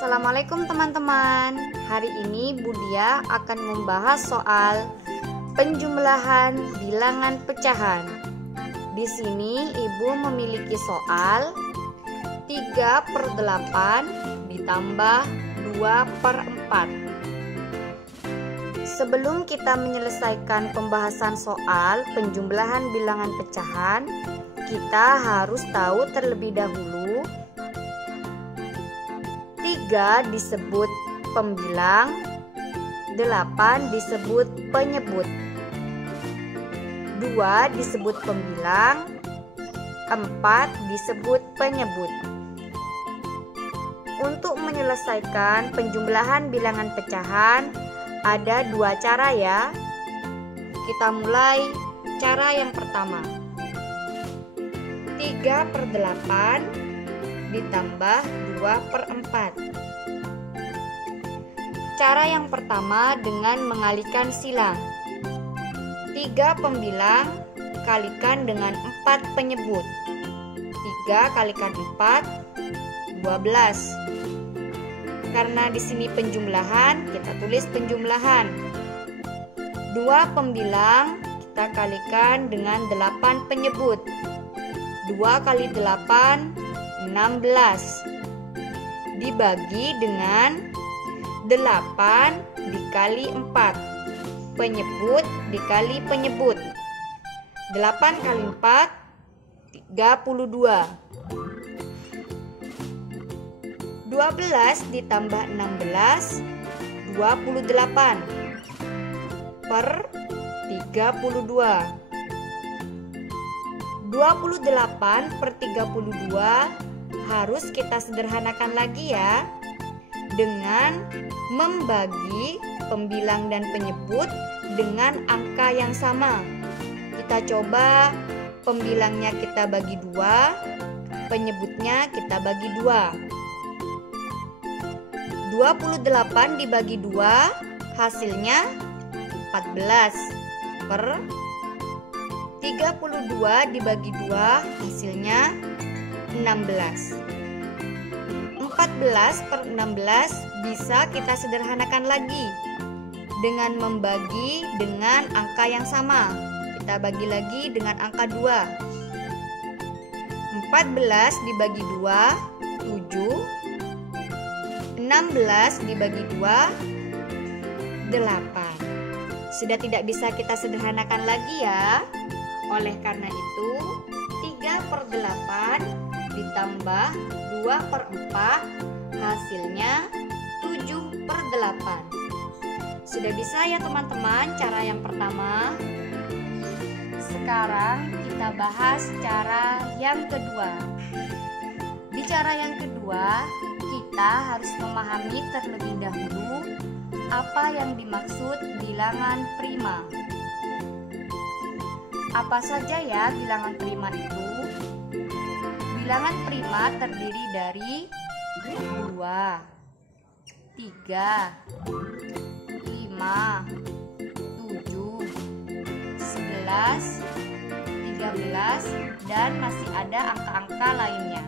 Assalamualaikum teman-teman. Hari ini Budia akan membahas soal penjumlahan bilangan pecahan. Di sini Ibu memiliki soal 3/8 ditambah 2/4. Sebelum kita menyelesaikan pembahasan soal penjumlahan bilangan pecahan, kita harus tahu terlebih dahulu 3 disebut pembilang, 8 disebut penyebut, 2 disebut pembilang, 4 disebut penyebut. Untuk menyelesaikan penjumlahan bilangan pecahan ada 2 cara ya. Kita mulai cara yang pertama. 3/8 ditambah 2/4. Cara yang pertama dengan mengalihkan silang. 3 pembilang kalikan dengan 4 penyebut. 3 kalikan 4, 12. Karena di sini penjumlahan, kita tulis penjumlahan. 2 pembilang kita kalikan dengan 8 penyebut. 2 kali 8, 16. Dibagi dengan 8 dikali 4. Penyebut dikali penyebut. 8 kali 4, 32. 12 ditambah 16, 28 per 32. 28 per 32 harus kita sederhanakan lagi ya, dengan membagi pembilang dan penyebut dengan angka yang sama. Kita coba pembilangnya kita bagi 2, penyebutnya kita bagi 2. 28 dibagi 2 hasilnya 14 per 32 dibagi 2 hasilnya 16. 14 per 16 bisa kita sederhanakan lagi dengan membagi dengan angka yang sama. Kita bagi lagi dengan angka 2. 14 dibagi 2, 7. 16 dibagi 2, 8. Sudah tidak bisa kita sederhanakan lagi ya. Oleh karena itu 3/8 ditambah 2/4 hasilnya 7/8. Sudah bisa ya teman-teman cara yang pertama. Sekarang kita bahas cara yang kedua. Di cara yang kedua kita harus memahami terlebih dahulu apa yang dimaksud bilangan prima. Apa saja ya bilangan prima itu? Bilangan prima terdiri dari 2, 3, 5, 7, 11, 13, dan masih ada angka-angka lainnya.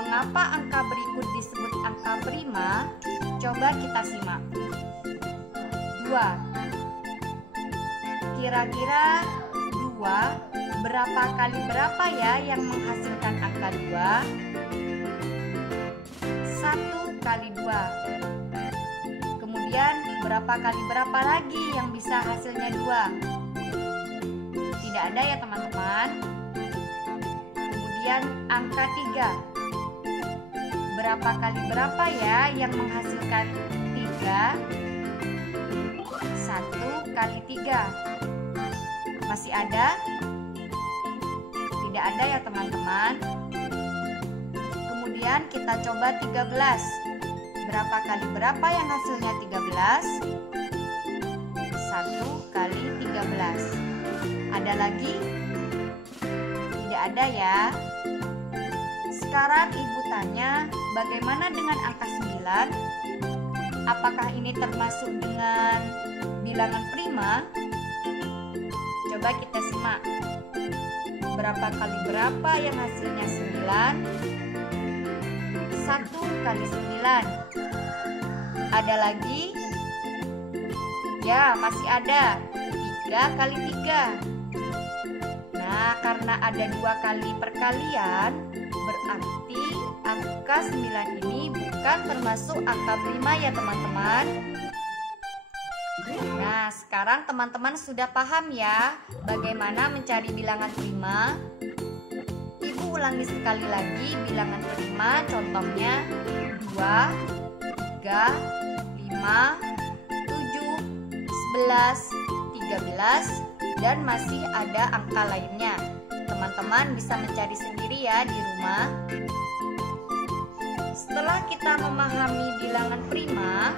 Mengapa angka berikut disebut angka prima? Coba kita simak. 2. Kira-kira 2 berapa kali berapa ya yang menghasilkan angka 2? 1 kali 2. Kemudian berapa kali berapa lagi yang bisa hasilnya 2? Tidak ada ya teman-teman. Kemudian angka 3. Berapa kali berapa ya yang menghasilkan 3? 1 kali 3. Masih ada? Tidak ada ya teman-teman. Kemudian kita coba 13. Berapa kali berapa yang hasilnya 13? 1 kali 13. Ada lagi? Tidak ada ya. Sekarang Ibu tanya, bagaimana dengan angka 9? Apakah ini termasuk dengan bilangan prima? Coba kita simak. Berapa kali berapa yang hasilnya 9? 1 kali 9. Ada lagi? Ya, masih ada. 3 kali 3. Nah, karena ada 2 kali perkalian, berarti angka 9 ini bukan termasuk angka prima ya teman-teman. Nah, sekarang teman-teman sudah paham ya bagaimana mencari bilangan prima. Ibu ulangi sekali lagi bilangan prima, contohnya 2, 3, 5, 7, 11, 13, dan masih ada angka lainnya. Teman-teman bisa mencari sendiri ya di rumah. Setelah kita memahami bilangan prima,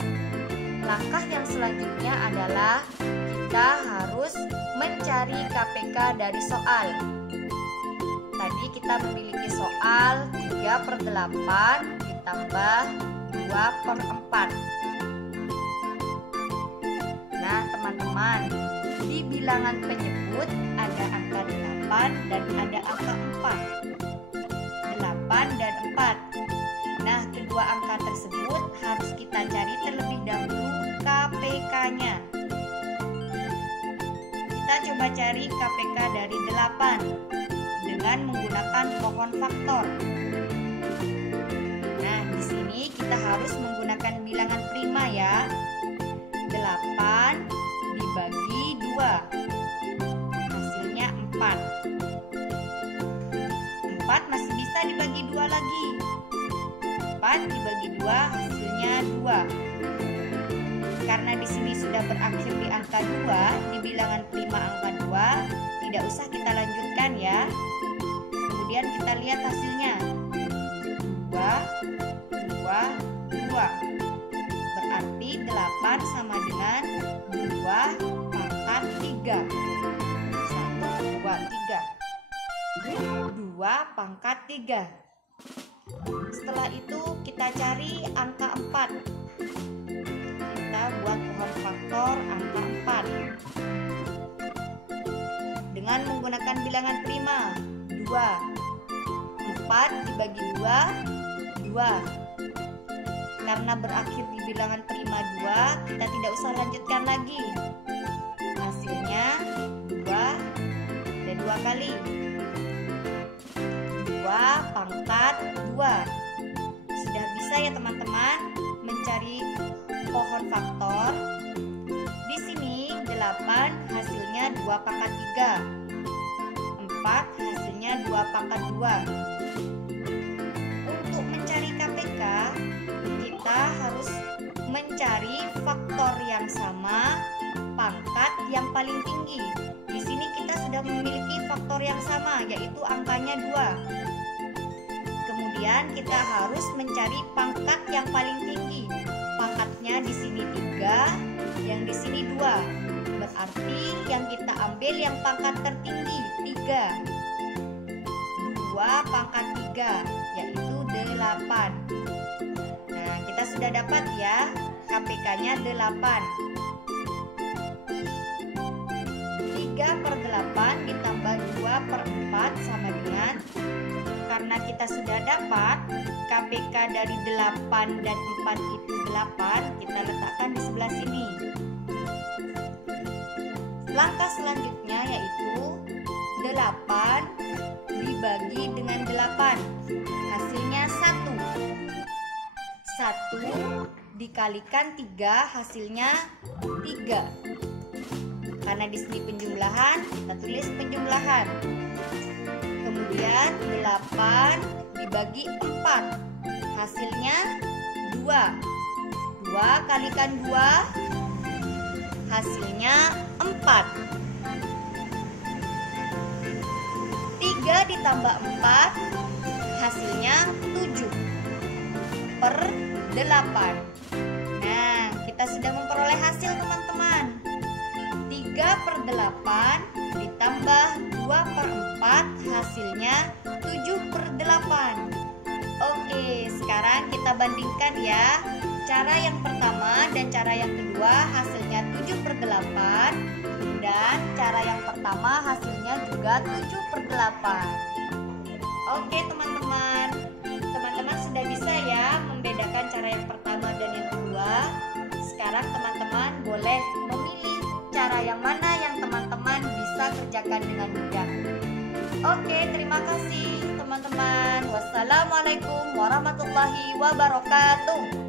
langkah yang selanjutnya adalah kita harus mencari KPK dari soal. Tadi kita memiliki soal 3/8 ditambah 2/4. Nah teman-teman, di bilangan penyebut ada angka 8 dan ada angka 4. 8 dan 4. Nah, kedua angka tersebut harus kita cari terlebih dahulu KPK-nya. Kita coba cari KPK dari 8 dengan menggunakan pohon faktor. Nah, di sini kita harus menggunakan bilangan prima ya. 8 dibagi 2. Hasilnya 4. 4 masih bisa dibagi 2 lagi. 4 dibagi 2 hasilnya 2. Karena di sini sudah berakhir di angka 2, di bilangan prima angka 2, tidak usah kita lanjutkan ya. Kemudian kita lihat hasilnya. 2, 2, 2. Berarti 8 sama dengan 2 pangkat 3. 1, 2, 3. 2 pangkat 3. Setelah itu kita cari angka 4. Kita buat pohon faktor angka 4 dengan menggunakan bilangan prima 2. 4 dibagi 2, 2. Karena berakhir di bilangan prima 2, kita tidak usah lanjutkan lagi. Hasilnya 2 dan 2 kali. 2 pangkat 2. Sudah bisa ya teman-teman mencari pohon faktor. Di sini 8 hasilnya 2 pangkat 3. 4 hasilnya 2 pangkat 2. Untuk mencari KPK, kita harus mencari faktor yang sama, pangkat yang paling tinggi. Di sini kita sudah memiliki faktor yang sama, yaitu angkanya 2. Kemudian kita harus mencari pangkat yang paling tinggi. Pangkatnya di sini 3, yang di sini 2. Berarti yang kita ambil yang pangkat tertinggi 3. 2 pangkat 3, yaitu 8. Nah, kita sudah dapat ya KPK-nya 8. 3/8 ditambah 2/4 sama dengan, karena kita sudah dapat KPK dari 8 dan 4 itu 8, kita letakkan di sebelah sini. Langkah selanjutnya yaitu 8 dibagi dengan 8. Hasilnya 1. 1 dikalikan 3 hasilnya 3. Karena di sini penjumlahan, kita tulis penjumlahan. Kemudian 8 dibagi 4. Hasilnya 2. 2 kalikan 2 hasilnya 4. 3 ditambah 4 hasilnya 7/8. Nah, kita sudah memperoleh hasil teman-teman. 3/8 ditambah 2/4 hasilnya 7/8. Oke, sekarang kita bandingkan ya. Cara yang pertama dan cara yang kedua hasilnya 7/8, dan cara yang pertama hasilnya juga 7/8. Oke teman-teman, teman-teman sudah bisa ya kita kerjakan dengan mudah. Oke, terima kasih teman-teman. Wassalamualaikum warahmatullahi wabarakatuh.